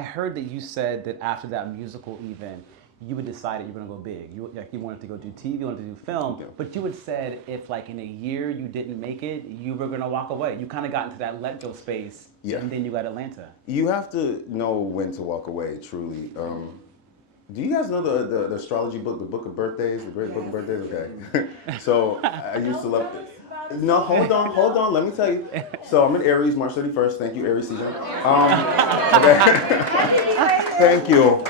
I heard that you said that after that musical even, you had decided you were gonna go big. You wanted to go do TV, you wanted to do film, but you had said if like in a year you didn't make it, you were gonna walk away. You kind of got into that let go space, and then you got Atlanta. You have to know when to walk away, truly. Do you guys know the astrology book, the Book of Birthdays, the Great Book of Birthdays? Okay. So I used to love it. No, hold on, let me tell you. So I'm in Aries, March 31st. Thank you, Aries season. Okay. Thank you.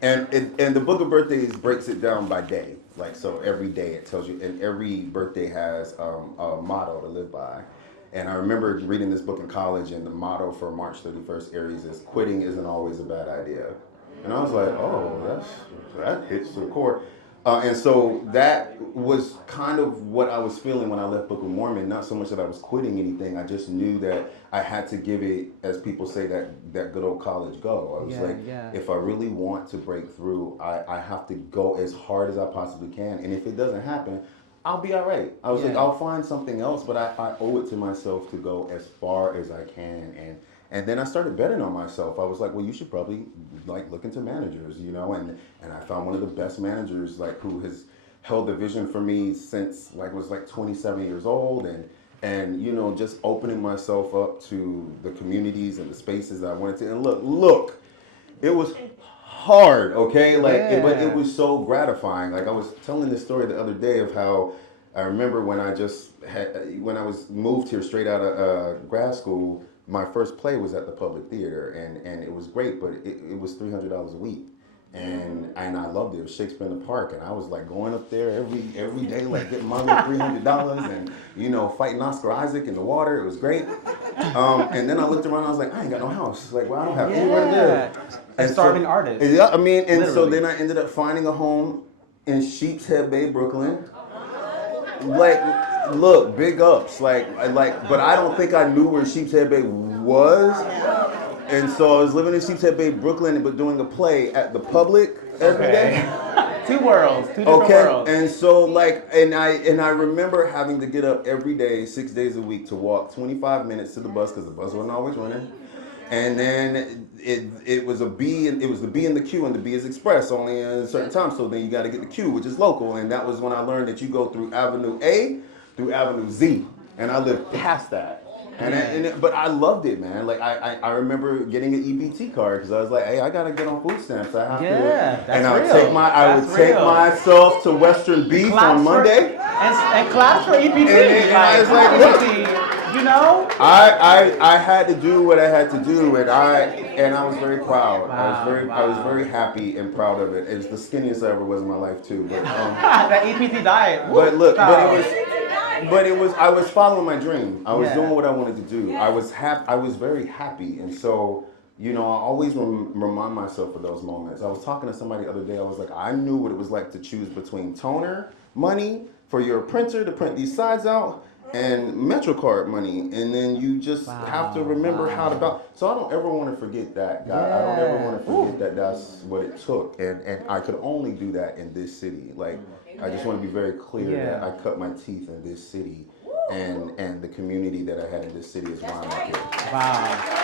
And the Book of Birthdays breaks it down by day. Like, so every day it tells you, and every birthday has a motto to live by. And I remember reading this book in college, and the motto for March 31st Aries is quitting isn't always a bad idea. And I was like, oh, that hits the core. And so that was kind of what I was feeling when I left Book of Mormon. Not so much that I was quitting anything. I just knew that I had to give it, as people say, that good old college go. I was if I really want to break through, I have to go as hard as I possibly can. And if it doesn't happen, I'll be all right. I was like, I'll find something else, but I owe it to myself to go as far as I can. And then I started betting on myself. I was like, well, you should probably like look into managers, you know, and I found one of the best managers, like, who has held the vision for me since like was like 27 years old, and you know, just opening myself up to the communities and the spaces that I wanted to. And look, it was hard, okay? Like, but it was so gratifying. Like, I was telling this story the other day of how I remember when I was moved here straight out of grad school. My first play was at the Public Theater, and it was great, but it was $300 a week, and I loved it. It was Shakespeare in the Park, and I was like going up there every day, like getting my little $300, and you know, fighting Oscar Isaac in the water. It was great. And then I looked around, I was like, I ain't got no house. Like, well, I don't have anywhere to live. And starving artist. Yeah, I mean, and literally. So then I ended up finding a home in Sheepshead Bay, Brooklyn. Like, look, big ups, like, but I don't think I knew where Sheepshead Bay was, and so I was living in Sheepshead Bay, Brooklyn, but doing a play at the Public every day. Two worlds, two different worlds. And so like, and I remember having to get up every day, 6 days a week, to walk 25 minutes to the bus because the bus wasn't always running, and then it was the B in the queue, and the B is express only at a certain time. So then you got to get the Q, which is local, and that was when I learned that you go through Avenue A through Avenue Z, and I lived past that. But I loved it, man. Like, I remember getting an EBT card because I was like, hey, I gotta get on food stamps. I have to. That's and I would take myself to Western Beef on Monday. And class for EBT. And I was like, look. You know, I had to do what I had to do, and I was very proud. Wow, I was very happy and proud of it. It was the skinniest I ever was in my life too. But that EPT diet. But look, I was following my dream. I was doing what I wanted to do. I was very happy, and so, you know, I always remind myself of those moments. I was talking to somebody the other day. I was like, I knew what it was like to choose between toner money for your printer to print these sides out, and MetroCard money, and then you just have to remember how to so I don't ever want to forget that, God. I don't ever want to forget that that's what it took, and I could only do that in this city. Like, I just want to be very clear that I cut my teeth in this city, and the community that I had in this city is why I'm here. Wow.